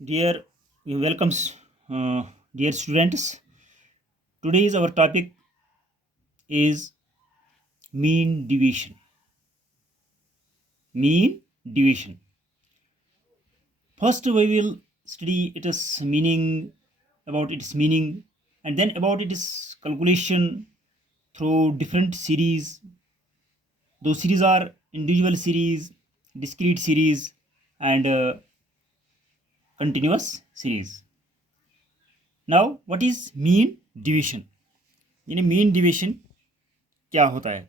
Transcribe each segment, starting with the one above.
Dear, welcomes, dear students. Today's our topic is mean division. Mean division. First, we will study its meaning, about its meaning, and then about its calculation through different series. Those series are individual series, discrete series, and continuous series. Now, what is mean division? यानी mean division क्या होता है?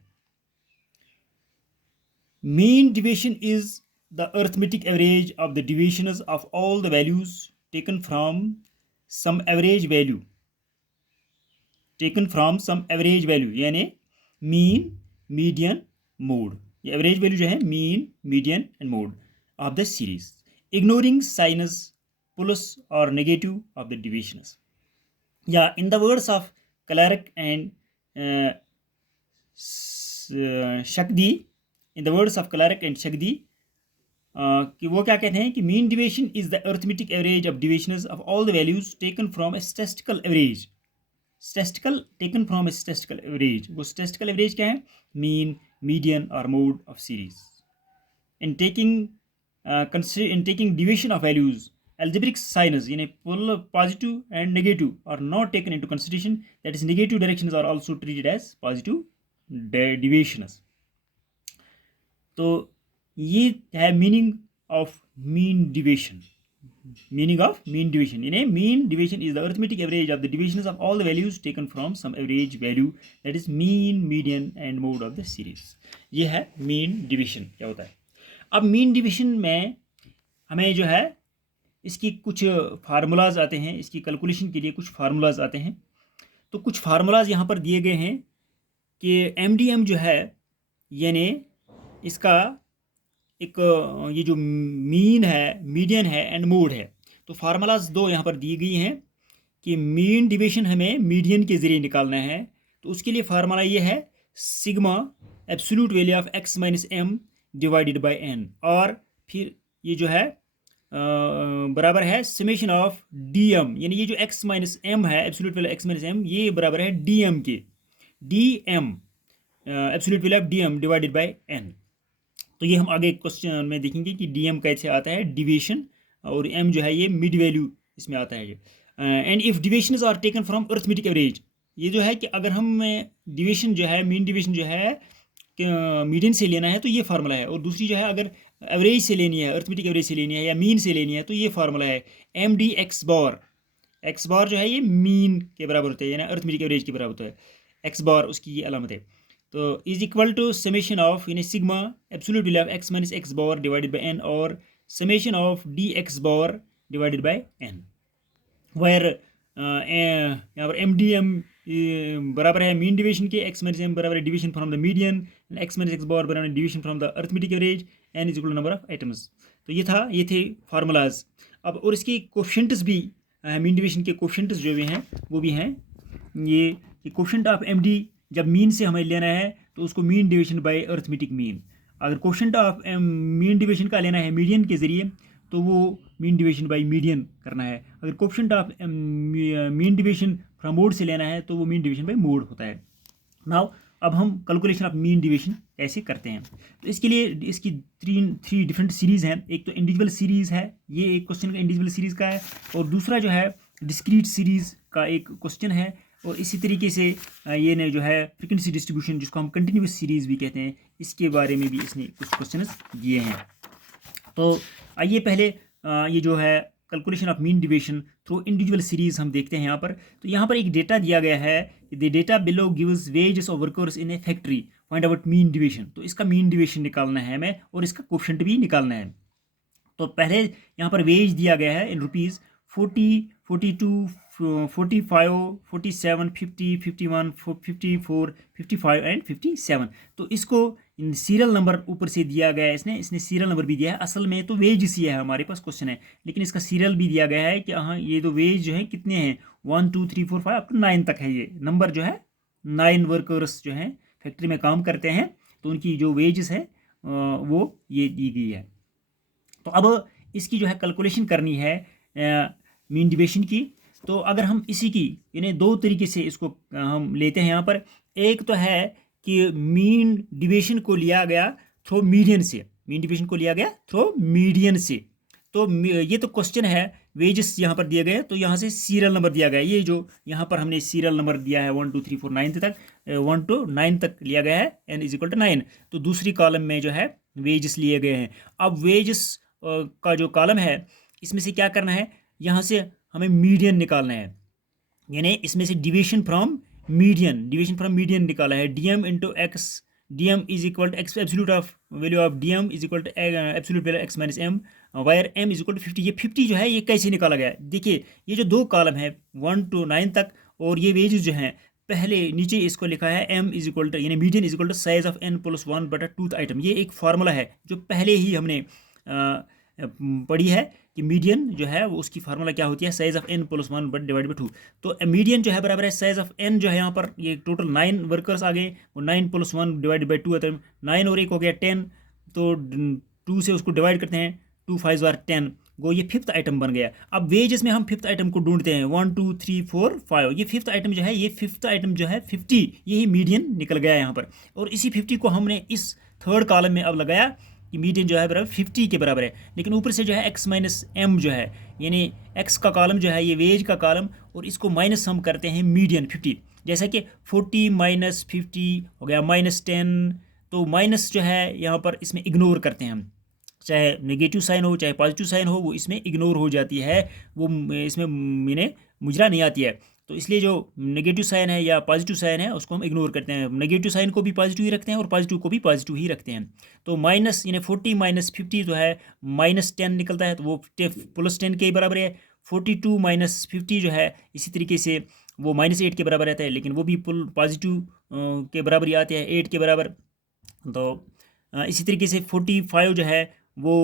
Mean deviation is the arithmetic average of the deviations of all the values taken from some average value. यानी mean, median, mode. ये average value जो है mean, median and mode of the series, ignoring signs, plus और negative of the divisions. या in the words of Clark and Schkade, in the words of Clark and Schkade, कि वो क्या कहते हैं कि mean deviation is the arithmetic average of deviations of all the values taken from a statistical average. Statistical taken from a statistical average. वो statistical average क्या है? Mean, median और mode of series. In taking deviation of values, algebraic signs यानी positive and negative are not taken into consideration. That is, negative directions are also treated as positive deviations. तो ये है meaning of mean deviation. Meaning of mean deviation यानी mean deviation is the arithmetic average of the divisions of all the values taken from some average value, that is mean, median and mode of the series. ये है mean deviation क्या होता है. अब mean deviation में हमें जो है इसकी कुछ फार्मूलाज आते हैं, इसकी कैलकुलेशन के लिए कुछ फार्मूलाज आते हैं. तो कुछ फार्मूलाज यहाँ पर दिए गए हैं कि एमडीएम जो है यानी इसका एक ये जो मीन है, मीडियन है एंड मोड है. तो फार्मूलाज दो यहाँ पर दी गई हैं कि मीन डिविएशन हमें मीडियन के ज़रिए निकालना है. तो उसके लिए फार्मूला ये है sigma absolute value of x minus m divided by n, और फिर ये जो है बराबर है समेशन ऑफ डी एम. यानी ये जो एक्स माइनस एम है, absolute value x minus m, ये बराबर है डी एम के, d m absolute value of d m divided by n. तो ये हम आगे क्वेश्चन में देखेंगे कि डी एम कैसे आता है डिविएशन, और एम जो है ये मिड वैल्यू इसमें आता है. And if deviations are taken from arithmetic average, ये जो है कि अगर हम डिविएशन जो है, मीन डिविएशन जो है मीडियन से लेना है तो ये फार्मूला है, और दूसरी जो है अगर एवरेज से लेनी है, अरिथमेटिक एवरेज से लेनी है या मीन से लेनी है तो ये फार्मूला है एम डी एक्स बार. एक्स बार जो है ये मीन के बराबर होता है यानी अरिथमेटिक एवरेज के बराबर होता है. एक्स बार उसकी ये अलामत है. तो is equal to summation of यानी sigma absolute value of x minus x bar divided by n, और summation of d x bar divided by n, where यहाँ पर एम डी एम बराबर है मीन डिविएशन के, एक्स माइनस एम बराबर है deviation from the median, x minus x bar बराबर है deviation from the arithmetic average, n is equal to number of items. तो ये थे फार्मूलाज. अब और इसके कोफिशिएंट्स भी, मीन डिविएशन के कोफिशिएंट्स जो भी हैं वो भी हैं. ये कोफिशिएंट ऑफ एम डी जब मीन से हमें लेना है तो उसको mean deviation by arithmetic mean. अगर कोफिशिएंट ऑफ मीन डिविएशन का लेना है मीडियन के ज़रिए तो वो मीन डिविएशन बाय मीडियन करना है. अगर coefficient of mean deviation from mode से लेना है तो वो मीन डिविएशन बाय मोड होता है. नाउ अब हम कैलकुलेशन ऑफ मीन डिविएशन कैसे करते हैं. तो इसके लिए इसकी थ्री डिफरेंट सीरीज़ हैं. एक तो इंडिविजुअल सीरीज़ है, ये एक क्वेश्चन का इंडिविजुअल सीरीज़ का है, और दूसरा जो है डिस्क्रीट सीरीज़ का एक क्वेश्चन है, और इसी तरीके से ये ने जो है फ्रीक्वेंसी डिस्ट्रीब्यूशन जिसको हम कंटिन्यूस सीरीज़ भी कहते हैं, इसके बारे में भी इसने कुछ क्वेश्चन दिए हैं. तो आइए पहले ये जो है calculation of mean deviation through individual series हम देखते हैं यहाँ पर. तो यहाँ पर एक डेटा दिया गया है, the data below gives wages of workers in A factory, find out mean deviation. तो इसका मीन डिविएशन निकालना है हमें और इसका कोफिशिएंट भी निकालना है. तो पहले यहाँ पर वेज दिया गया है इन रुपीज़ 40, 42, 45, 47, 50, 51, 54, 55 एंड 57. तो इसको सीरियल नंबर ऊपर से दिया गया है, इसने सीरियल नंबर भी दिया है. असल में तो वेज सी है हमारे पास क्वेश्चन है, लेकिन इसका सीरियल भी दिया गया है कि हाँ ये तो वेज जो है कितने हैं 1 2 3 4 5 अप टू 9 तक है. ये नंबर जो है 9 वर्कर्स जो हैं फैक्ट्री में काम करते हैं, तो उनकी जो वेजेस है वो ये दी गई है. तो अब इसकी जो है कैलकुलेशन करनी है मीन डिविएशन की। तो अगर हम इसी की यानी दो तरीके से इसको हम लेते हैं यहाँ पर। एक तो है कि मीन डिविएशन को लिया गया थ्रू मीडियन से, मीन डिविएशन को लिया गया थ्रू मीडियन से। तो ये तो क्वेश्चन है, वेजेस यहाँ पर दिए गए हैं, तो यहाँ से सीरियल नंबर दिया गया है। ये जो यहाँ पर हमने सीरियल नंबर दिया है 1 2 3 4 9 तक, 1 to 9 तक लिया गया है, n इज इक्वल टू 9। तो दूसरी कॉलम में जो है वेजेस लिए गए हैं। अब वेजेस का जो कॉलम है इसमें से क्या करना है, यहाँ से हमें मीडियन निकालना है, यानी इसमें से डिविएशन फ्रॉम मीडियन निकाला है। D m into x, d m is equal to x absolute of value of d m is equal to absolute value x minus m, where m is equal to 50। ये 50 जो है ये कैसे निकाला गया है, देखिए ये जो दो कॉलम है 1 to 9 तक, और ये वेजेस जो हैं पहले नीचे इसको लिखा है एम इज इक्वल टू यानी median is equal to size of n plus 1 बटा 2th आइटम। ये एक फार्मूला है जो पहले ही हमने पढ़ी है कि मीडियन जो है वो उसकी फार्मूला क्या होती है, size of n plus 1 but divide by 2। तो मीडियन जो है बराबर है साइज ऑफ एन जो है यहाँ पर ये टोटल 9 वर्कर्स आ गए, वो 9 + 1 डिवाइड बाई 2 है, तो 9 और 1 हो गया 10, तो 2 से उसको डिवाइड करते हैं, 2 5 are 10, वो ये 5th आइटम बन गया। अब वेजेस में हम 5th आइटम को ढूंढते हैं, 1 2 3 4 5, ये 5th आइटम जो है, ये 5th आइटम जो है 50, यही मीडियन निकल गया यहाँ पर। और इसी 50 को हमने इस थर्ड कॉलम में अब लगाया कि मीडियन जो है बराबर 50 के बराबर है, लेकिन ऊपर से जो है x माइनस एम जो है यानी x का कॉलम जो है ये वेज का कॉलम, और इसको माइनस हम करते हैं मीडियन 50। जैसा कि 40 माइनस 50 हो गया -10, तो माइनस जो है यहाँ पर इसमें इग्नोर करते हैं हम, चाहे नेगेटिव साइन हो चाहे पॉजिटिव साइन हो, वो इसमें इग्नोर हो जाती है, वो इसमें इन्हें मुजरा नहीं आती है। तो इसलिए जो नेगेटिव साइन है या पॉजिटिव साइन है उसको हम इग्नोर करते हैं, नेगेटिव साइन को भी पॉजिटिव ही रखते हैं और पॉजिटिव को भी पॉजिटिव ही रखते हैं। तो माइनस यानी 40 माइनस 50 जो है -10 निकलता है, तो वो +10 के बराबर है। 42 माइनस 50 जो है इसी तरीके से वो -8 के बराबर रहता है, लेकिन वो भी पॉजिटिव के बराबर ही आते हैं, 8 के बराबर। तो इसी तरीके से 45 जो है वो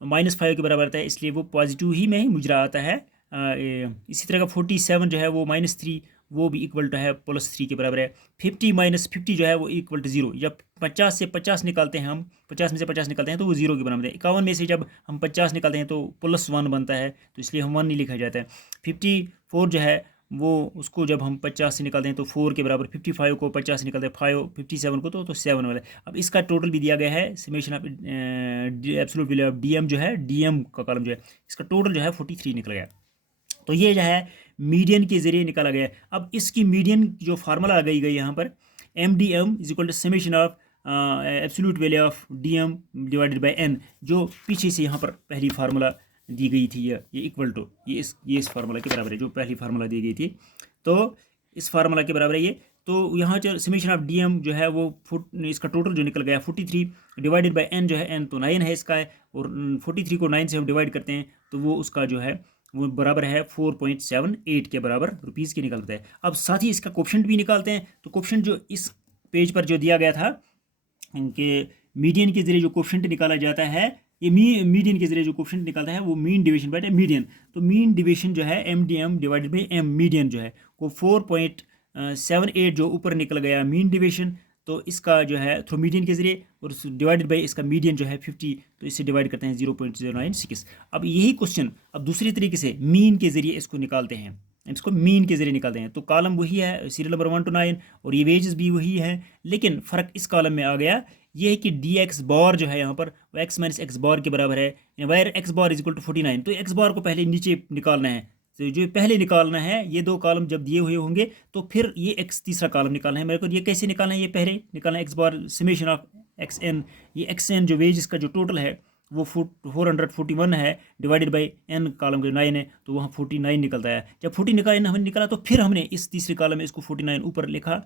-5 के बराबर आता है, इसलिए वो पॉजिटिव ही में ही मुजरा आता है। इसी तरह का 47 जो है वो -3, वो भी इक्वल टू है +3 के बराबर है। 50 माइनस 50 जो है वो इक्वल टू 0। जब 50 से 50 निकालते हैं हम, 50 में से 50 निकालते हैं तो वो 0 के बराबर है। 51 में से जब हम 50 निकालते हैं तो +1 बनता है, तो इसलिए हम 1 नहीं लिखा जाता है। 54 जो है वो उसको जब हम 50 से निकालते हैं तो 4 के बराबर, 55 को 50 से निकालते हैं 5, 57 को तो 7 वाला है। अब इसका टोटल भी दिया गया है, summation of absolute value of DM जो है, डीएम का कॉलम जो है इसका टोटल जो है 43 निकल गया। तो ये जो है मीडियन के जरिए निकाला गया है। अब इसकी मीडियन जो फार्मूला लगाई गई यहाँ पर, M D m is equal to summation of absolute value of d m divided by n, जो पीछे से यहाँ पर पहली फार्मूला दी गई थी, ये इक्वल टू ये इस फार्मूला के बराबर है जो पहली फार्मूला दी गई थी, तो इस फार्मूला के बराबर है ये। तो यहाँ जो समेशन ऑफ डी एम जो है वो इसका टोटल जो निकल गया 43 डिवाइडेड बाई एन जो है, एन तो 9 है इसका है, और 43 को 9 से हम डिवाइड करते हैं तो वो उसका जो है वो बराबर है 4.78 के बराबर रुपीज़ के निकलता है। अब साथ ही इसका कोफिशिएंट भी निकालते हैं। तो कोफिशिएंट जो इस पेज पर जो दिया गया था कि मीडियन के जरिए जो कोफिशिएंट निकाला जाता है, ये मीडियन के जरिए जो कोफिशिएंट निकालता है वो मीन डिवीजन बाय मीडियन। तो मीन डिवीजन जो है m D m divided by m median जो है वो 4.78 जो ऊपर निकल गया मीन डिवीजन, तो इसका जो है थ्रू मीडियन के जरिए, और डिवाइडेड बाई इसका मीडियन जो है 50, तो इससे डिवाइड करते हैं 0.096। अब यही क्वेश्चन अब दूसरी तरीके से मीन के जरिए इसको निकालते हैं, इसको मीन के जरिए निकालते हैं। तो कॉलम वही है सीरियल नंबर 1 to 9, और ये वेजेस भी वही है, लेकिन फ़र्क इस कॉलम में आ गया ये है कि डी एक्स बार जो है यहाँ पर वो एक्स माइनस एक्स बार के बराबर है, where x bar is equal to 49। तो एक्स बार को पहले नीचे निकालना है, तो जो पहले निकालना है ये दो कॉलम जब दिए हुए होंगे तो फिर ये एक्स तीसरा कॉलम निकालना है मेरे को। ये कैसे निकालना है, ये पहले निकालना है x bar summation of x n, ये एक्स एन जो वेज का जो टोटल है वो 441 है, डिवाइडेड बाई एन कॉलम के 9 है, तो वहाँ 49 निकलता है। जब 49 हमने निकाला तो फिर हमने इस तीसरे कॉलम में इसको 49 ऊपर लिखा,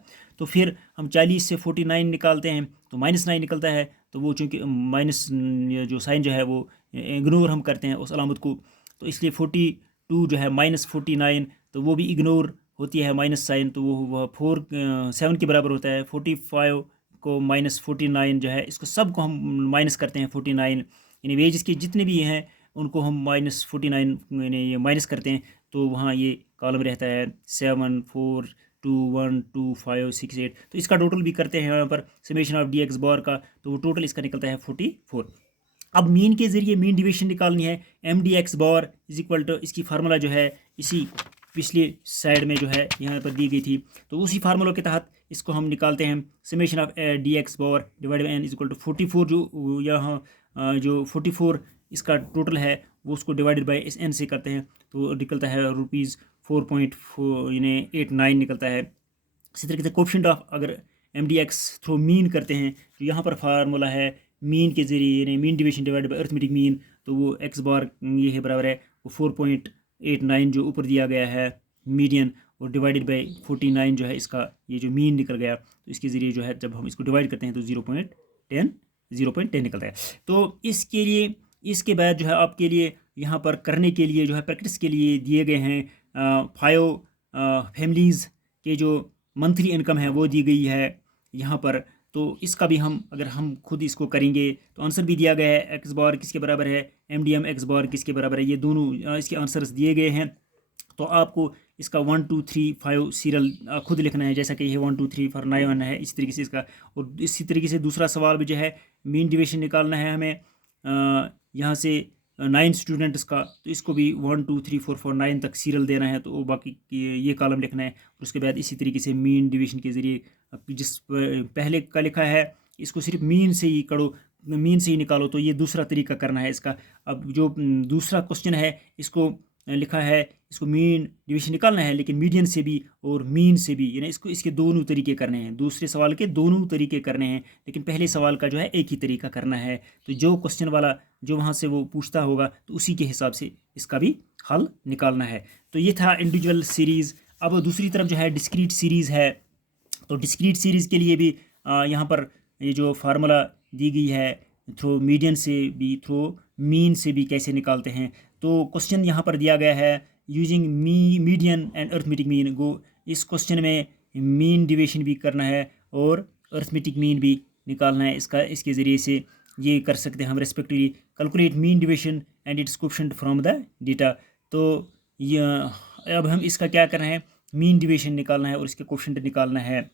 तो फिर हम 40 से 49 निकालते हैं तो -9 निकलता है। तो वो चूँकि माइनस जो साइन जो है वो इग्नोर हम करते हैं उस अलामत को, तो इसलिए 42 जो है -49, तो वो भी इग्नोर होती है माइनस साइन, तो वो 7 के बराबर होता है। 45 को -49 जो है इसको सब को हम माइनस करते हैं 49, यानी वेजेस के जितने भी हैं उनको हम -49 यानी ये माइनस करते हैं, तो वहाँ ये कॉलम रहता है 7 4 2 1 2 5 6 8। तो इसका टोटल भी करते हैं यहाँ पर समेशन ऑफ डी एक्स बार का, तो वो टोटल इसका निकलता है 44। अब मीन के ज़रिए मीन डिवीजन निकालनी है। M d x bar is equal to, इसकी फार्मूला जो है इसी पिछले साइड में जो है यहाँ पर दी गई थी, तो उसी फार्मूला के तहत इसको हम निकालते हैं। Summation of d x bar divide by n is equal to 44, जो यहाँ जो 44 इसका टोटल है वो उसको डिवाइडेड बाई इस एन से करते हैं तो निकलता है ₹4.4 यानी 89 निकलता है। इसी तरीके से कोफिशिएंट ऑफ अगर m d x through mean करते हैं तो यहाँ पर फार्मूला है मीन के जरिए यानी mean division divided by arithmetic mean, तो वो एक्स बार ये है बराबर है वो 4.89 जो ऊपर दिया गया है मीडियन, और डिवाइडेड बाई 49 जो है इसका ये जो मीन निकल गया, तो इसके ज़रिए जो है जब हम इसको डिवाइड करते हैं तो 0.10 निकलता है। तो इसके लिए इसके बाद जो है आपके लिए यहाँ पर करने के लिए जो है प्रैक्टिस के लिए दिए गए हैं 5 फैमिलीज़ के जो मंथली इनकम है वो दी गई है यहाँ पर। तो इसका भी हम अगर हम खुद इसको करेंगे तो आंसर भी दिया गया है, एक्स बार किसके बराबर है, एम डी एम एक्स बार किसके बराबर है, ये दोनों इसके आंसर्स दिए गए हैं। तो आपको इसका 1 2 3 5 सीरियल खुद लिखना है, जैसा कि ये 1 2 3 4 9 है इस तरीके से इसका। और इसी तरीके से दूसरा सवाल भी जो है मीन डिवीजन निकालना है हमें यहाँ से 9 स्टूडेंट्स का, तो इसको भी 1 2 3 4 4 9 तक सीरियल देना है, तो बाकी ये कॉलम लिखना है। और उसके बाद इसी तरीके से मीन डिवीजन के ज़रिए जिस पहले का लिखा है इसको सिर्फ मीन से ही करो, मीन से ही निकालो, तो ये दूसरा तरीका करना है इसका। अब जो दूसरा क्वेश्चन है इसको लिखा है इसको मीन डिवीजन निकालना है लेकिन मीडियन से भी और मीन से भी, यानी इसको इसके दोनों तरीके करने हैं, दूसरे सवाल के दोनों तरीके करने हैं, लेकिन पहले सवाल का जो है एक ही तरीका करना है। तो जो क्वेश्चन वाला जो वहाँ से वो पूछता होगा तो उसी के हिसाब से इसका भी हल निकालना है। तो ये था इंडिविजुअल सीरीज़। अब दूसरी तरफ जो है डिस्क्रीट सीरीज़ है, तो डिस्क्रीट सीरीज़ के लिए भी यहाँ पर ये जो फार्मूला दी गई है थ्रू मीडियन से भी थ्रू मीन से भी कैसे निकालते हैं। तो क्वेश्चन यहाँ पर दिया गया है using median and arithmetic mean go. इस क्वेश्चन में मीन डिवीजन भी करना है और अर्थमेटिक मीन भी निकालना है। इसके ज़रिए से ये कर सकते हैं हम respectively calculate mean division and it's coefficient from the data. तो ये अब हम इसका क्या करना है, मीन डिवीजन निकालना है और इसके कोफिशिएंट निकालना है।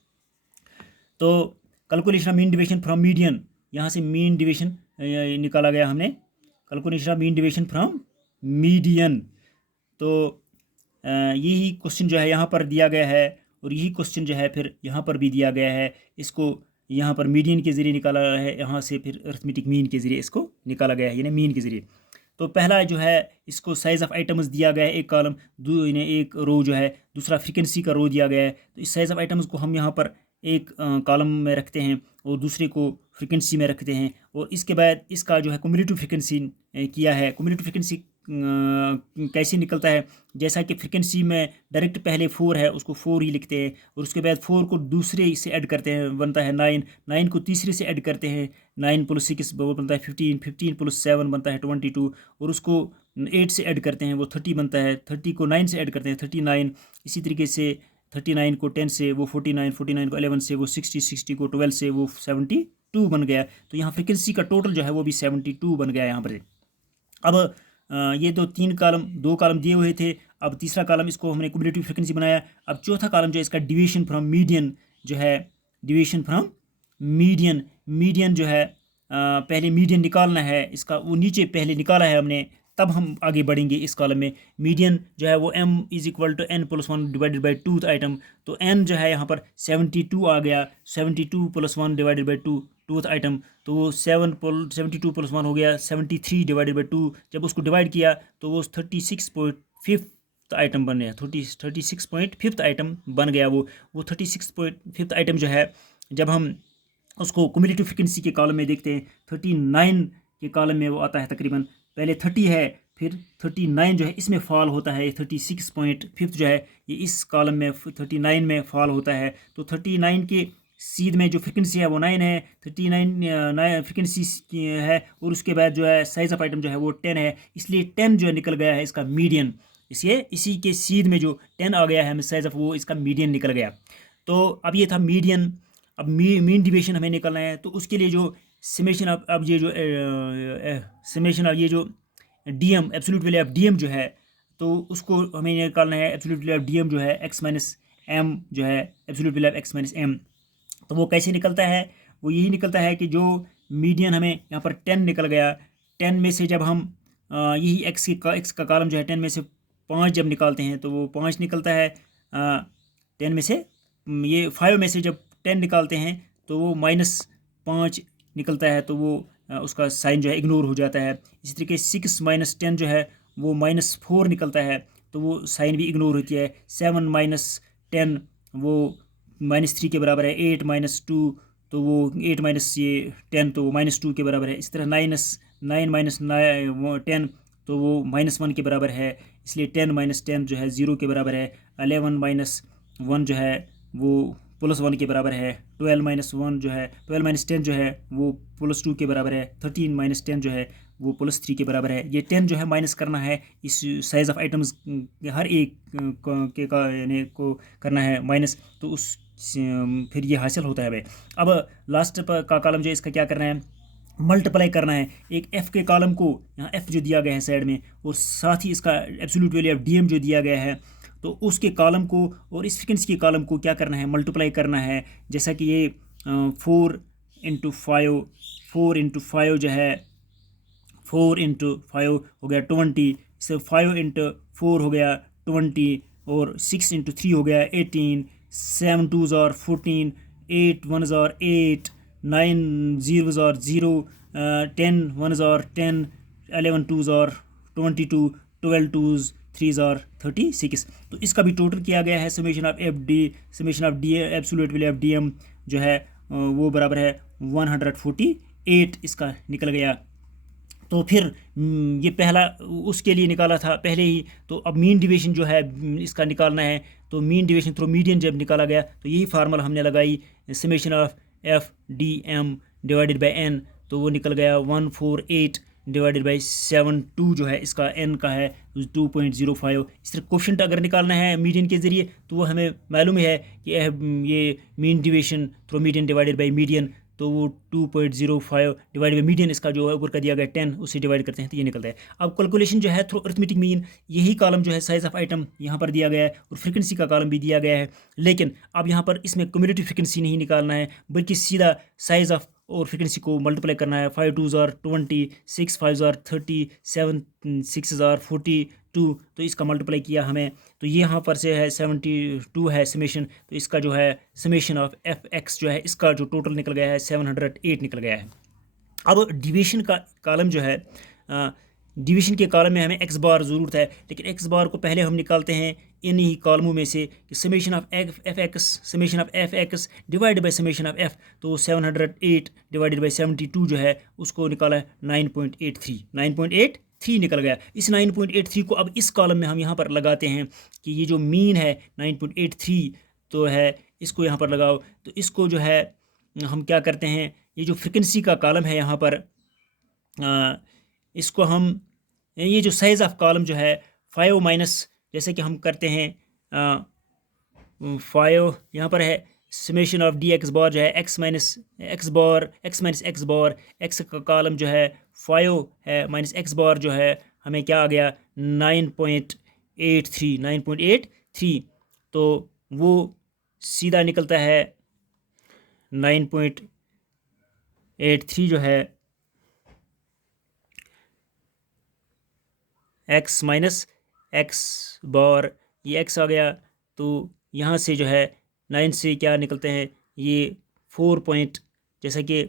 तो calculation of mean division from median, यहाँ से मीन डिवीजन निकाला गया हमने, calculation of mean division from median. तो यही क्वेश्चन जो है यहाँ पर दिया गया है और यही क्वेश्चन जो है फिर यहाँ पर भी दिया गया है। इसको यहाँ पर मीडियन के ज़रिए निकाला है, यहाँ से फिर अर्थमेटिक मीन के ज़रिए इसको निकाला गया है, यानी मीन के ज़रिए। तो पहला जो है इसको साइज़ ऑफ आइटम्स दिया गया है एक कॉलम, एक रो जो है, दूसरा फ्रीक्वेंसी का रो दिया गया है। तो इस साइज़ ऑफ आइटम्स को हम यहाँ पर एक कॉलम में रखते हैं और दूसरे को फ्रीक्वेंसी में रखते हैं। और इसके बाद इसका जो है क्युमुलेटिव फ्रीक्वेंसी किया है। क्युमुलेटिव फ्रीक्वेंसी कैसे निकलता है, जैसा कि फ्रीक्वेंसी में डायरेक्ट पहले 4 है उसको 4 ही लिखते हैं और उसके बाद 4 को दूसरे से ऐड करते हैं बनता है 9, 9 को तीसरे से ऐड करते हैं 9 + 6 बनता है 15, 15 + 7 बनता है 22 और उसको 8 से ऐड करते हैं वो 30 बनता है, 30 को 9 से ऐड करते हैं 39। इसी तरीके से 39 को 10 से वो 49, 49 को 11 से वो 60, 60 को 12 से वो 72 बन गया। तो यहाँ फ्रीक्वेंसी का टोटल जो है वो भी 72 बन गया यहाँ पर। अब ये दो कॉलम दिए हुए थे। अब तीसरा कॉलम इसको हमने क्युमुलेटिव फ्रीक्वेंसी बनाया। अब चौथा कॉलम जो है इसका डिवीजन फ्रॉम मीडियन जो है, डिवीजन फ्रॉम मीडियन, मीडियन जो है पहले मीडियन निकालना है इसका, वो नीचे पहले निकाला है हमने, तब हम आगे बढ़ेंगे इस कॉलम में। मीडियन जो है वो m = n+1 divided by 2th item, तो n जो है यहाँ पर 72 आ गया, 72 + 1 डिवाइडेड बाई 2th आइटम, तो वो 72 + 1 हो गया 73 डिवाइडेड बाई 2। जब उसको डिवाइड किया तो वो 36.5th आइटम बन गया, 36.5th आइटम बन गया। वो 36.5th आइटम जो है जब हम उसको क्युमुलेटिव फ्रीक्वेंसी के कॉलम में देखते हैं 39 के कॉलम में वो आता है, तकरीबन पहले 30 है फिर 39 जो है इसमें फॉल होता है, 36.5 जो है ये इस कॉलम में 39 में फॉल होता है। तो 39 के सीध में जो फ्रीक्वेंसी है वो 9 है, 39 फ्रीक्वेंसी है और उसके बाद जो है साइज ऑफ आइटम जो है वो 10 है, इसलिए 10 जो है निकल गया है इसका मीडियन। इसी के सीध में जो 10 आ गया है हमें साइज ऑफ, वो इसका मीडियन निकल गया। तो अब ये था मीडियन। अब मीन डिवीजन हमें निकलना है, तो उसके लिए जो समेशन अब ये जो समेशन ये जो DM absolute value of DM जो है, तो उसको हमें निकालना है। एब्सोल्यूट वैल्यू ऑफ डीएम जो है x - m जो है absolute value of x - m। तो वो कैसे निकलता है, वो यही निकलता है कि जो मीडियन हमें यहाँ पर 10 निकल गया, 10 में से जब हम यही एक्स का कॉलम जो है 10 में से 5 जब निकालते हैं तो वो 5 निकलता है। 10 में से ये 5 में से जब 10 निकालते हैं तो वो -5 निकलता है, तो वो उसका साइन जो है इग्नोर हो जाता है। इसी तरीके 6 - 10 जो है वो -4 निकलता है, तो वो साइन भी इग्नोर होती है। 7 - 10 वो -3 के बराबर है। 8 - 2 तो वो 8 ये 10 तो वो -2 के बराबर है। इस तरह 9 - 10 तो वो -1 के बराबर है, इसलिए 10 - 10 जो है 0 के बराबर है। 11 - 1 जो है वो +1 के बराबर है। 12 - 10 जो है वो +2 के बराबर है। 13 - 10 जो है वो +3 के बराबर है। ये 10 जो है माइनस करना है इस साइज़ ऑफ आइटम्स हर एक यानी को करना है माइनस, तो उस फिर ये हासिल होता है हमें। अब लास्ट का कॉलम जो है इसका क्या करना है, मल्टीप्लाई करना है एक एफ़ के कॉलम को, यहाँ एफ़ जो दिया गया है साइड में, और साथ ही इसका एब्सोल्यूट वैल्यू ऑफ डीएम जो दिया गया है, तो उसके कॉलम को और इस फ्रीक्वेंसी के कॉलम को क्या करना है, मल्टीप्लाई करना है। जैसा कि ये 4 × 5 4 × 5 जो है 4 × 5 हो गया 20, इससे 5 × 4 हो गया 20, और 6 × 3 हो गया 18, 7 2s are 14, 8 1s are 8, 9 0s are 0, 10 1s are 10, 11 2s are 22, 12 2s 3s are 36। तो इसका भी टोटल किया गया है। Summation of D absolute value of DM जो है वो बराबर है 148 इसका निकल गया। तो फिर ये पहला उसके लिए निकाला था पहले ही, तो अब मीन डिवीजन जो है इसका निकालना है। तो मीन डिवीजन थ्रू मीडियन जब निकाला गया तो यही फार्मूला हमने लगाई, summation of f d m divided by n, तो वो निकल गया 148 डिवाइडेड बाई 72 जो है इसका एन का है 2.05। इस तरह क्वेश्चन अगर निकालना है मीडियन के ज़रिए तो वो हमें मालूम है कि ये mean division through median divided by median, तो वो 2.05 डिवाइड बाई मीडियन इसका जो है ऊपर का दिया गया 10 उससे डिवाइड करते हैं तो ये निकलता है। अब कैलकुलेशन जो है थ्रू अरिथमेटिक मीन, यही कॉलम जो है साइज ऑफ आइटम यहाँ पर दिया गया है और फ्रिक्वेंसी का कॉलम भी दिया गया है, लेकिन अब यहाँ पर इसमें क्यूमुलेटिव फ्रिक्वेंसी नहीं निकालना है बल्कि सीधा साइज ऑफ और फ्रिक्वेंसी को मल्टीप्लाई करना है। 5 2s are 20, 6 5s are 30, 7 6s are 42, तो इसका मल्टीप्लाई किया हमें, तो ये यहाँ पर से है 72 है समेशन, तो इसका जो है समेशन ऑफ एफ एक्स जो है इसका जो टोटल निकल गया है 708 निकल गया है। अब डिवीजन का कॉलम जो है, डिवीजन के कॉलम में हमें एक्स बार ज़रूरत है, लेकिन एक्स बार को पहले हम निकालते हैं इन ही कॉलमों में से कि summation of F x divide by summation of F, तो 708 डिवाइडेड बाई 72 जो है उसको निकाला है 9.83 निकल गया। इस 9.83 को अब इस कॉलम में हम यहाँ पर लगाते हैं कि ये जो मीन है 9.83 तो है, इसको यहाँ पर लगाओ, तो इसको जो है हम क्या करते हैं, ये जो फ्रिक्वेंसी का कॉलम है यहाँ पर इसको हम ये जो साइज़ ऑफ कॉलम जो है 5 माइनस, जैसे कि हम करते हैं 5 यहाँ पर है summation of d x bar जो है एक्स माइनस एक्स बार एक्स का कॉलम जो है 5 है माइनस एक्स बार जो है हमें क्या आ गया 9.83, तो वो सीधा निकलता है 9.83 जो है एक्स माइनस एक्स बार, ये एक्स आ गया, तो यहाँ से जो है 9 से क्या निकलते हैं ये 4 पॉइंट, जैसा कि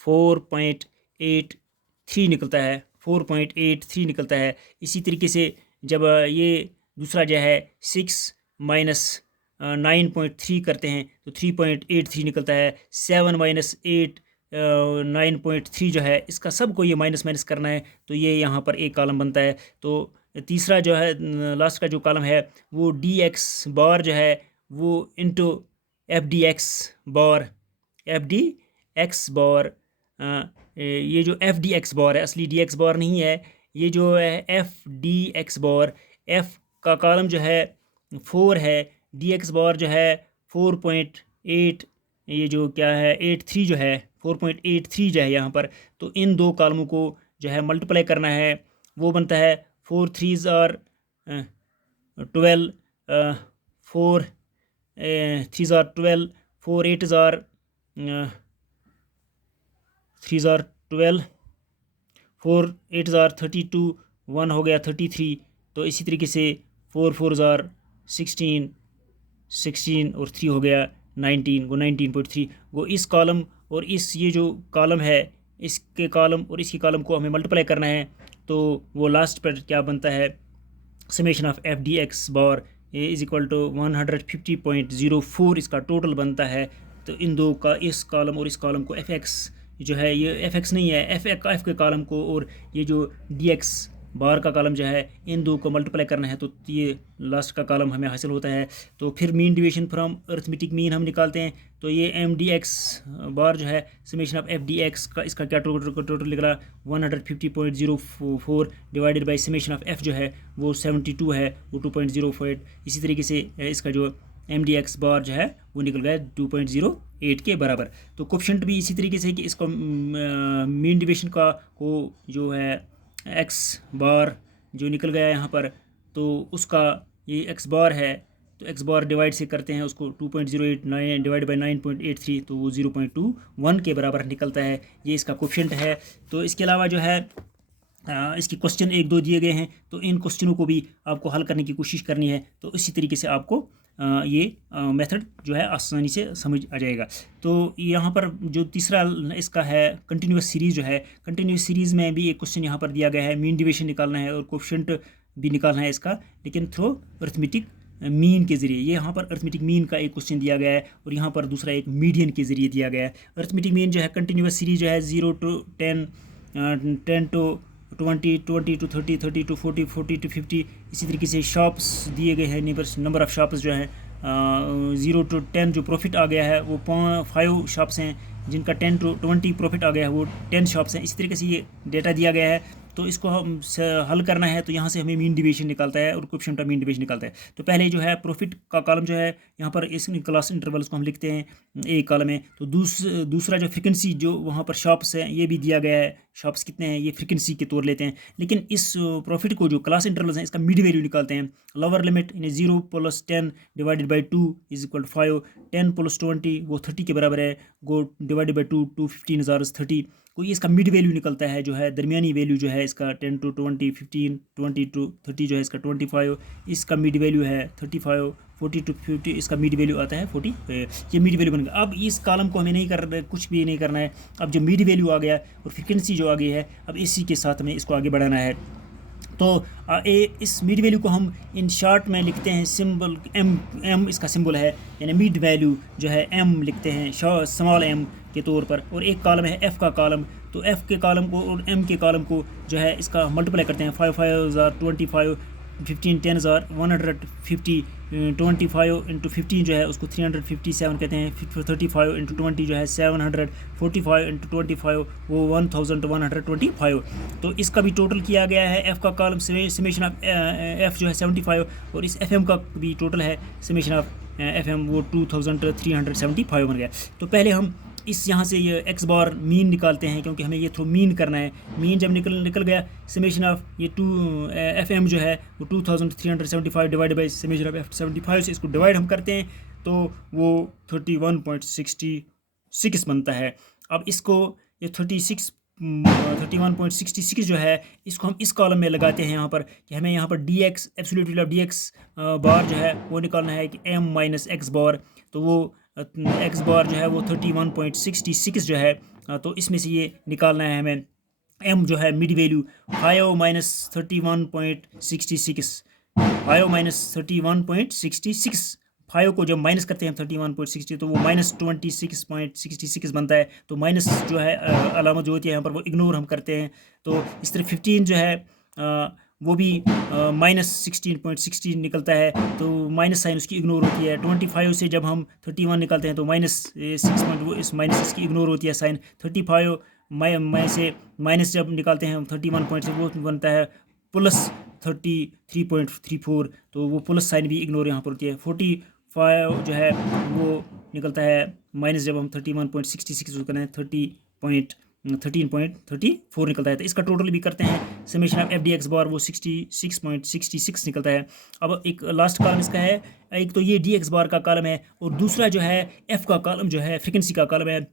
4.83 निकलता है 4.83 निकलता है। इसी तरीके से जब ये दूसरा जो है 6 माइनस 9.3 करते हैं तो 3.83 निकलता है। 7 माइनस 8 9.3 जो है इसका सबको ये माइनस माइनस करना है, तो ये यहाँ पर एक कॉलम बनता है। तो तीसरा जो है लास्ट का जो कॉलम है वो डी एक्स बार जो है वो इंटू एफ डी एक्स बार ये जो एफ डी एक्स बार है, असली डी एक्स बार नहीं है, ये जो है एफ डी एक्स बार, एफ का कॉलम जो है 4 है, डी एक्स बार जो है 4.8, ये जो क्या है 83 जो है 4.83 जो है यहाँ पर, तो इन दो कॉलमों को जो है मल्टीप्लाई करना है, वो बनता है 4 3s are 12, 4 3s are 12, 4 8s are 3 ज़ार 12, 4 8 ज़ार 32, 1 हो गया 33। तो इसी तरीके से 4 4 ज़ार 16, 16 और 3 हो गया 19, वो 19.3। वो इस कॉलम और इस ये जो कॉलम है, इसके कॉलम और इसकी कॉलम को हमें मल्टीप्लाई करना है। तो वो लास्ट पर क्या बनता है, summation of f d x bar is equal to 150.04 इसका टोटल बनता है। तो इन दो का, इस कॉलम और इस कॉलम को एफ एक्स जो है, ये एफ एक्स नहीं है, एफ के कॉलम को और ये जो डी एक्स बार का कॉलम जो है, इन दो को मल्टीप्लाई करना है तो ये लास्ट का कॉलम हमें हासिल होता है। तो फिर mean division from arithmetic mean हम निकालते हैं। तो ये एम डी एक्स बार जो है summation of f d x का, इसका क्या टोटल निकला 150.04 divided by summation of F जो है वो 72 है, वो 2.08। इसी तरीके से इसका जो एम डी एक्स बार जो है वो निकल गया 2.08 के बराबर। तो कोफिशिएंट भी इसी तरीके से कि इसको मीन डिवीजन का को जो है एक्स बार जो निकल गया यहाँ पर, तो उसका ये एक्स बार है, तो एक्स बार डिवाइड से करते हैं उसको 2.089 डिवाइड बाई 9.83, तो वो 0.21 के बराबर निकलता है। ये इसका कोफिशिएंट है। तो इसके अलावा जो है इसकी क्वेश्चन 1 2 दिए गए हैं, तो इन क्वेश्चनों को भी आपको हल करने की कोशिश करनी है। तो इसी तरीके से आपको ये मेथड जो है आसानी से समझ आ जाएगा। तो यहाँ पर जो तीसरा इसका है कंटिन्यूस सीरीज़ जो है, कंटिन्यूस सीरीज़ में भी एक क्वेश्चन यहाँ पर दिया गया है, मीन डिवीजन निकालना है और कोफिशिएंट भी निकालना है इसका, लेकिन थ्रू अर्थमेटिक मीन के ज़रिए। ये यहाँ पर अर्थमेटिक मीन का एक क्वेश्चन दिया गया है और यहाँ पर दूसरा एक मीडियन के ज़रिए दिया गया है। अर्थमेटिक मीन जो है कंटिन्यूस सीरीज़ जो है 0 to 10, 10 to 20, 20 to 30, 30 to 40, 40 to 50। इसी तरीके से शॉप्स दिए गए हैं, नंबर ऑफ़ शॉप्स जो है 0 to 10 जो प्रॉफिट आ गया है वो 5 शॉप्स हैं, जिनका 10 to 20 प्रॉफिट आ गया है वो 10 शॉप्स हैं। इसी तरीके से ये डेटा दिया गया है। तो इसको हम हल करना है, तो यहाँ से हमें मीन डिवीजन निकालता है और कोफिशिएंट ऑफ मीन डिवीजन निकालता है। तो पहले जो है प्रॉफिट का कॉलम जो है, यहाँ पर इस क्लास इंटरवल्स को हम लिखते हैं एक कॉलम में। तो दूसरा जो फ्रिक्वेंसी जो वहाँ पर शॉप्स है ये भी दिया गया है, शॉप्स कितने हैं ये फ्रिक्वेंसी के तौर लेते हैं। लेकिन इस प्रॉफिट को जो क्लास इंटरवल्स हैं इसका मिड वैल्यू निकालते हैं। Lower limit in 0 + 10 divided by 2 is equal 5, 10 + 20 वो 30 के बराबर है, गो डिवाइडेड बाई 2, 2 15 हज़ार 30। कोई इसका मिड वैल्यू निकलता है जो है दरमियानी वैल्यू जो है इसका 10 to 20, 15, 20 to 30 जो है इसका 25, इसका मिड वैल्यू है 35, 40 to 50 इसका मिड वैल्यू आता है 40। ये मिड वैल्यू बन गया। अब इस कॉलम को हमें नहीं कर कुछ भी नहीं करना है। अब जो मिड वैल्यू आ गया और फ्रिक्वेंसी जो आ गई है, अब इसी के साथ हमें इसको आगे बढ़ाना है। तो इस मिड वैल्यू को हम इन शॉर्ट में लिखते हैं सिंबल एम इसका सिंबल है, यानी मिड वैल्यू जो है एम लिखते हैं स्मॉल एम के तौर पर। और एक कॉलम है एफ़ का कॉलम, तो एफ़ के कॉलम को और एम के कॉलम को जो है इसका मल्टीप्लाई करते हैं। 5 5 हज़ार 25, 15 10 हज़ार 150, 25 इंटू 15 जो है उसको 357 कहते हैं। फिर 35 इंटू 20 जो है 745 इंटू 25 वो 1125। तो इसका भी टोटल किया गया है। एफ़ का कॉलम समेशन ऑफ एफ़ जो है 75 और इस एफ़ एम का भी टोटल है समेशन ऑफ एफ़ एम वो 2375 बन गया। तो पहले हम इस यहाँ से ये एक्स बार मीन निकालते हैं, क्योंकि हमें ये थ्रू मीन करना है। मीन जब निकल गया समेशन ऑफ ये एफ एम जो है वो 2375 divide by summation of F75 से इसको डिवाइड हम करते हैं तो वो 31.66 बनता है। अब इसको ये 31.66 जो है इसको हम इस कॉलम में लगाते हैं यहाँ पर, कि हमें यहाँ पर d x absolute value of d x bar जो है वो निकालना है कि एम माइनस एक्स बार। तो वो एक्स बार जो है वो 31.66 जो है, तो इसमें से ये निकालना है हमें एम जो है मिड वैल्यू 5 माइनस 31.66, 5 माइनस 31.66। 5 को जब माइनस करते हैं 31.60 तो वो माइनस 26.66 बनता है। तो माइनस जो है अलामत जो होती है यहाँ पर वो इग्नोर हम करते हैं। तो इस तरह 15 जो है वो भी माइनस 16.16 निकलता है, तो माइनस साइन उसकी इग्नोर होती है। 25 से जब हम 31 निकालते हैं तो माइनस 6 वो इस माइनस इसकी इग्नोर होती है साइन। 35 में से माइनस जब निकालते हैं 31 पॉइंट से वो बनता है प्लस 33.34, तो वो प्लस साइन भी इग्नोर यहाँ पर होती है। 45 जो है वो निकलता है माइनस जब हम 31.66 करते हैं 13.34 निकलता है। तो इसका टोटल भी करते हैं summation of f d x bar वो 66.66 निकलता है। अब एक लास्ट कॉलम इसका है, एक तो ये डी एक्स बार का कॉलम है और दूसरा जो है एफ का कॉलम जो है फ्रिक्वेंसी का कॉलम है।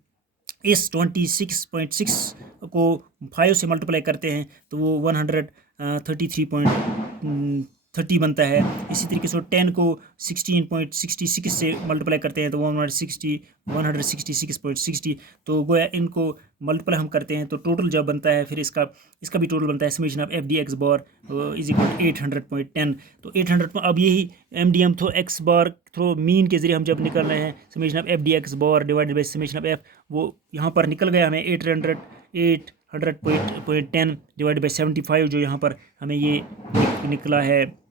इस 26.6 को 5 से मल्टीप्लाई करते हैं तो वो 133.30 बनता है। इसी तरीके से 10 को 16.66 से मल्टीप्लाई करते हैं तो 166.60। तो गोया इनको मल्टीप्लाई हम करते हैं तो टोटल जब बनता है फिर इसका भी टोटल बनता है summation of f d x bar is equal 800.10। तो 800 अब यही M D M through x bar through mean के जरिए हम जब निकल रहे हैं summation of f d x bar divided by summation of f, वो यहाँ पर निकल गया हमें 800.10 डिवाइडेड बाई 75 जो यहाँ पर हमें ये निकला है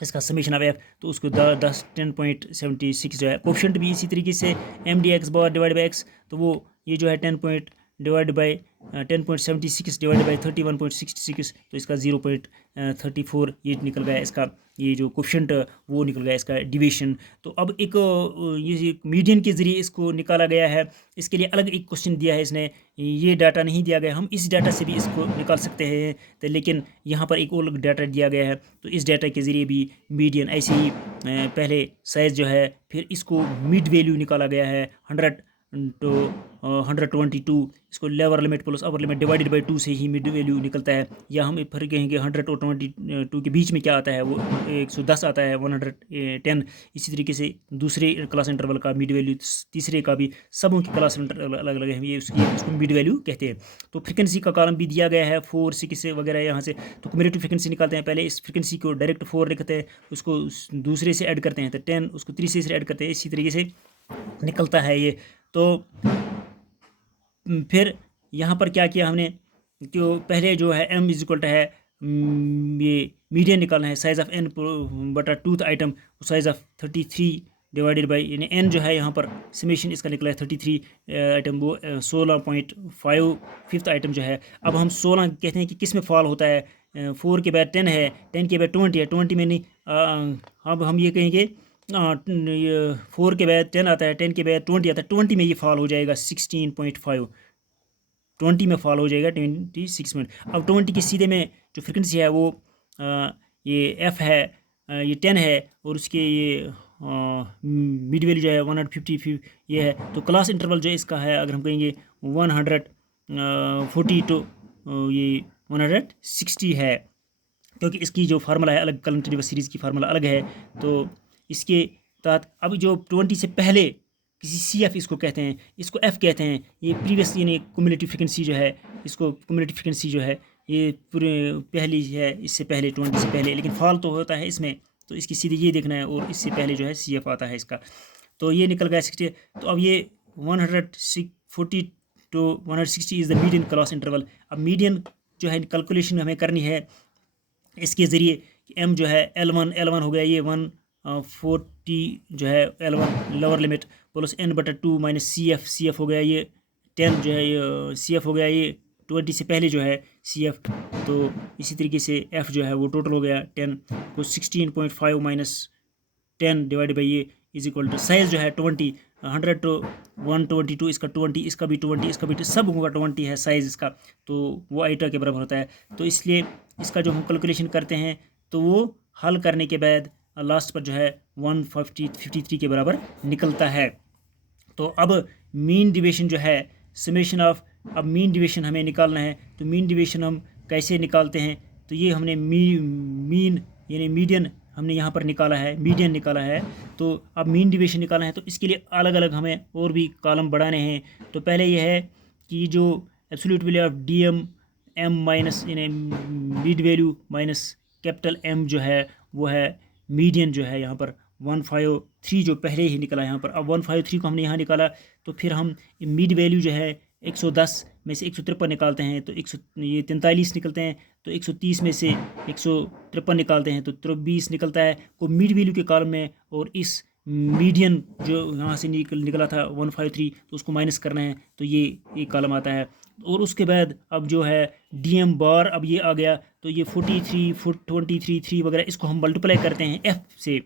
इसका समेशन ऑफ एफ। तो उसको 10.76 जो है कोफिशिएंट भी इसी तरीके से m d x bar divide by x, तो वो ये जो है 10.76 डिवाइड बाई 31.66, तो इसका 0.34 ये निकल गया इसका ये जो कोफिशिएंट वो निकल गया इसका डिविएशन। तो अब एक ये मीडियन के ज़रिए इसको निकाला गया है। इसके लिए अलग एक क्वेश्चन दिया है इसने, ये डाटा नहीं दिया गया, हम इस डाटा से भी इसको निकाल सकते हैं तो लेकिन यहाँ पर एक और डाटा दिया गया है तो इस डाटा के ज़रिए भी मीडियन ऐसे ही पहले साइज़ जो है फिर इसको मिड वैल्यू निकाला गया है 100 तो 122, इसको lower limit plus upper limit divided by 2 से ही मिड वैल्यू निकलता है। या हम फिर कहेंगे 100 और 22 के बीच में क्या आता है वो 110 आता है 110। इसी तरीके से दूसरे क्लास इंटरवल का मिड वैल्यू, तीसरे का भी, सबों की क्लास इंटरवल अलग अलग है, ये उसको मिड वैल्यू कहते हैं। तो फ्रिक्वेंसी का कॉलम भी दिया गया है 4 6 वगैरह यहाँ से, तो क्यूमुलेटिव फ्रिक्वेंसी निकालते हैं। पहले इस फ्रिक्वेंसी को डायरेक्ट 4 लिखते हैं, उसको दूसरे से ऐड करते हैं तो 10, उसको तीसरे से ऐड करते हैं, इसी तरीके से निकलता है ये। तो फिर यहाँ पर क्या किया हमने, जो पहले जो है m इज इक्वल है ये मीडियन निकालना है साइज़ ऑफ n बटा 2th item, size of 33 divided by यानी n जो है यहाँ पर समेशन इसका निकला है 33 आइटम, वो 16.5 फिफ्थ आइटम जो है। अब हम 16 कहते हैं कि किस में फॉल होता है, 4 के बाद 10 है, 10 के बाद 20 है, 20 में नहीं, अब हम ये कहेंगे 4 के बाद 10 आता है, 10 के बाद 20 आता है, 20 में ये फॉल हो जाएगा 16.5, 20 में फॉल हो जाएगा 26 मिनट। अब 20 की सीधे में जो फ्रिक्वेंसी है वो ये एफ है, ये 10 है और उसके ये मिड वैल्यू जो है 150 ये है। तो क्लास इंटरवल जो इसका है अगर हम कहेंगे 140 तो ये 160 है, क्योंकि इसकी जो फार्मूला है अलग, कंटिन्यूअस सीरीज़ की फार्मूला अलग है। तो इसके तहत अब जो 20 से पहले किसी सी एफ इसको कहते हैं, इसको एफ कहते हैं, ये प्रीवियस यानी क्यूमुलेटिव फ्रिक्वेंसी जो है, इसको क्यूमुलेटिव फ्रिक्वेंसी जो है ये पूरे पहली है, इससे पहले 20 से पहले, लेकिन फॉल तो होता है इसमें, तो इसकी सीधे ये देखना है और इससे पहले जो है सी एफ आता है इसका। तो ये निकल गया 60। तो अब ये 140 to 160 is the median class interval. अब मीडियन जो है कैलकुलेशन हमें करनी है इसके ज़रिए, m जो है L1 हो गया ये 140 जो है L1 lower limit plus n बटा 2 माइनस CF हो गया ये 10 जो है ये CF हो गया ये 20 से पहले जो है CF। तो इसी तरीके से F जो है वो टोटल हो गया 10 को 16.5 माइनस 10 डिवाइड बाई ये इज इक्वल टू साइज जो है 20, 100 to 122, इसका 20, इसका भी 20, इसका भी सब होगा 20 है साइज़ इसका, तो वो आइटा के बराबर होता है। तो इसलिए इसका जो हम कैलकुलेशन करते हैं तो वो हल करने के बाद लास्ट पर जो है 153 के बराबर निकलता है। तो अब मीन डिविएशन जो है समेशन ऑफ, अब मीन डिविएशन हमें निकालना है, तो मीन डिविएशन हम कैसे निकालते हैं, तो ये हमने मीन यानी मीडियन हमने यहाँ पर निकाला है, मीडियन निकाला है। तो अब मीन डिविएशन निकालना है तो इसके लिए अलग अलग हमें और भी कॉलम बढ़ाने हैं। तो पहले ये है कि जो absolute value of d m minus यानी mid value minus capital M जो है वो है मीडियन जो है यहाँ पर 153 जो पहले ही निकला यहाँ पर। अब 153 को हमने यहाँ निकाला तो फिर हम मिड वैल्यू जो है 110 में से 153 निकालते हैं तो 43 निकलते हैं, तो 130 में से 153 निकालते हैं तो 23 निकलता है को मिड वैल्यू के कॉलम में, और इस मीडियन जो यहाँ से निकला था 153 तो उसको माइनस करना है तो ये कॉलम आता है। और उसके बाद अब जो है DM बार अब ये आ गया, तो ये 43 23 वगैरह इसको हम मल्टीप्लाई करते हैं F से,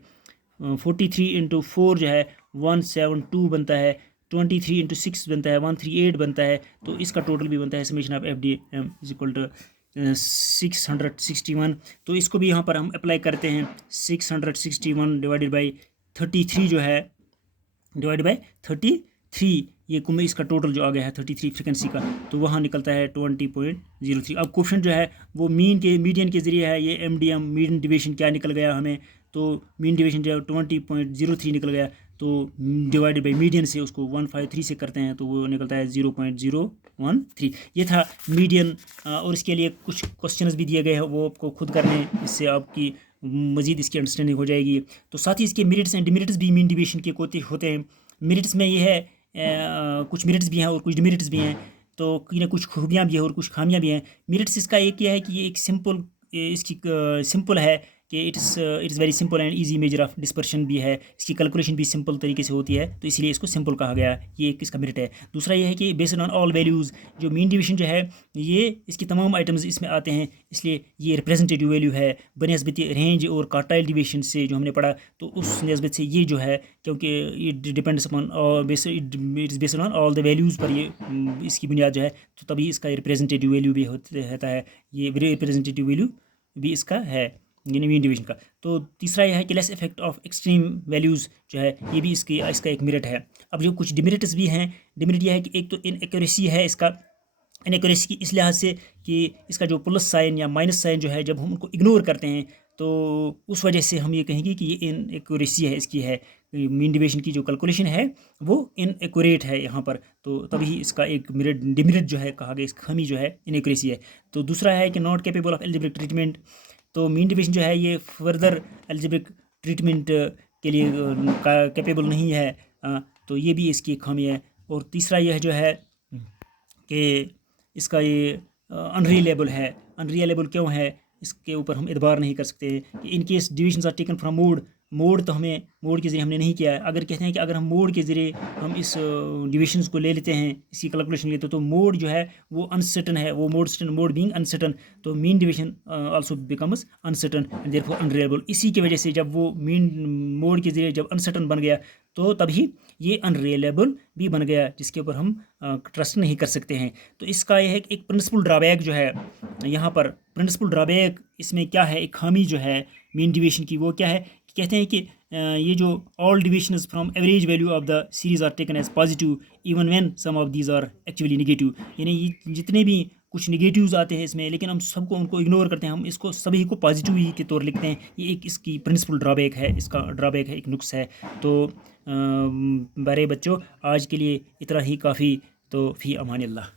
43 इंटू 4 जो है 172 बनता है, 23 इंटू 6 बनता है 138 बनता है, तो इसका टोटल भी बनता है summation of FDM is equal to 661। तो इसको भी यहाँ पर हम अप्लाई करते हैं 661 डिवाइडेड बाई 33 जो है डिवाइड बाई 33 ये कुम इसका टोटल जो आ गया है 33 फ्रिक्वेंसी का, तो वहाँ निकलता है 20.03। अब क्वेश्चन जो है वो मीडियन के ज़रिए है, ये MDM मीडियन डिवीजन क्या निकल गया हमें, तो मीन डिवीजन जो है 20.03 निकल गया, तो डिवाइडेड बाई मीडियन से उसको 153 से करते हैं तो वो निकलता है 0.013। ये था मीडियन। और इसके लिए कुछ क्वेश्चंस भी दिए गए हैं, वो आपको खुद करने, इससे आपकी मज़ीद इसकी अंडरस्टैंडिंग हो जाएगी। तो साथ ही इसके मेरिट्स एंड डिमेरिट्स भी मीन डिवीजन के होते हैं। मेरिट्स में ये है कुछ मेरिट्स भी हैं और कुछ डिमेरिट्स भी हैं, तो कुछ खूबियाँ भी हैं और कुछ खामियाँ भी हैं। मेरिट्स इसका एक ये है कि ये एक इसकी सिंपल है कि it's very simple and easy measure of dispersion भी है, इसकी कैलकुलेशन भी सिंपल तरीके से होती है, तो इसलिए इसको सिंपल कहा गया, ये एक इसका मेरिट है। दूसरा ये है कि बेस्ड ऑन ऑल वैल्यूज़, जो मीन डिवीजन जो है ये इसकी तमाम आइटम्स इसमें आते हैं, इसलिए ये रिप्रेजेंटेटिव वैल्यू है बनस्बत रेंज और कार्टाइल डिवीजन से जो हमने पढ़ा, तो उस नस्बत से ये जो है, क्योंकि it depends upon its based on all the values पर ये इसकी बुनियाद जो है, तो तभी इसका रिप्रेजेंटेटिव वैल्यू भी होता है, ये रिप्रेजेंटेटिव वैल्यू भी इसका है मीन डिवीजन का। तो तीसरा यह है कि less effect of extreme values जो है, ये भी इसका एक मेरिट है। अब जो कुछ डिमेरिट्स भी हैं, डिमेरिट यह है कि एक तो इनएक्यूरेसी है इसका, इनएक्यूरेसी की इस लिहाज से कि इसका जो प्लस साइन या माइनस साइन जो है, जब हम उनको इग्नोर करते हैं तो उस वजह से हम ये कहेंगे कि ये इनएक्यूरेसी है इसकी है, मीन डिवीजन की जो कैलकुलेशन है वो इनएक्यूरेट है यहाँ पर, तो तभी इसका एक डिमेरिट जो है कहा गया, इस खामी जो है इनएक्यूरेसी है। तो दूसरा है कि not capable of algebraic treatment, तो मीन डिवीजन जो है ये फर्दर एल्जेब्रिक ट्रीटमेंट के लिए कैपेबल नहीं है, तो ये भी इसकी एक खामी है। और तीसरा यह जो है कि इसका ये अनरिलेबल है। अनरिलेबल क्यों है, इसके ऊपर हम एतबार नहीं कर सकते कि in case divisions are taken from mode तो हमें मोड के ज़रिए हमने नहीं किया है। अगर कहते हैं कि अगर हम मोड के ज़रिए हम इस डिविजन्स को ले लेते हैं, इसकी कैलकुलेशन लेते हैं, तो मोड जो है वो अनसर्टन है, वो मोड बीइंग अनसर्टन, तो mean division also becomes uncertain and therefore unreliable. इसी की वजह से जब वो मीन मोड के ज़रिए जब अनसर्टन बन गया, तो तभी ये अनरिलायबल भी बन गया, जिसके ऊपर हम ट्रस्ट नहीं कर सकते हैं। तो इसका यह है कि एक प्रिंसिपल ड्रॉबैक जो है यहाँ पर, प्रिंसिपल ड्रॉबैक इसमें क्या है, एक खामी जो है मीन डिवीजन की, वो क्या है, कहते हैं कि ये जो all divisions from average value of the series are taken as positive even when some of these are actually negative, यानी ये जितने भी कुछ नेगेटिव्स आते हैं इसमें, लेकिन हम सबको उनको इग्नोर करते हैं, हम इसको सभी को पॉजिटिव ही के तौर लिखते हैं। ये एक इसकी प्रिंसिपल ड्रॉबैक है, इसका ड्रॉबैक है, एक नुक्स है। तो बड़े बच्चों, आज के लिए इतना ही काफ़ी, तो फ़ी अमान अल्लाह।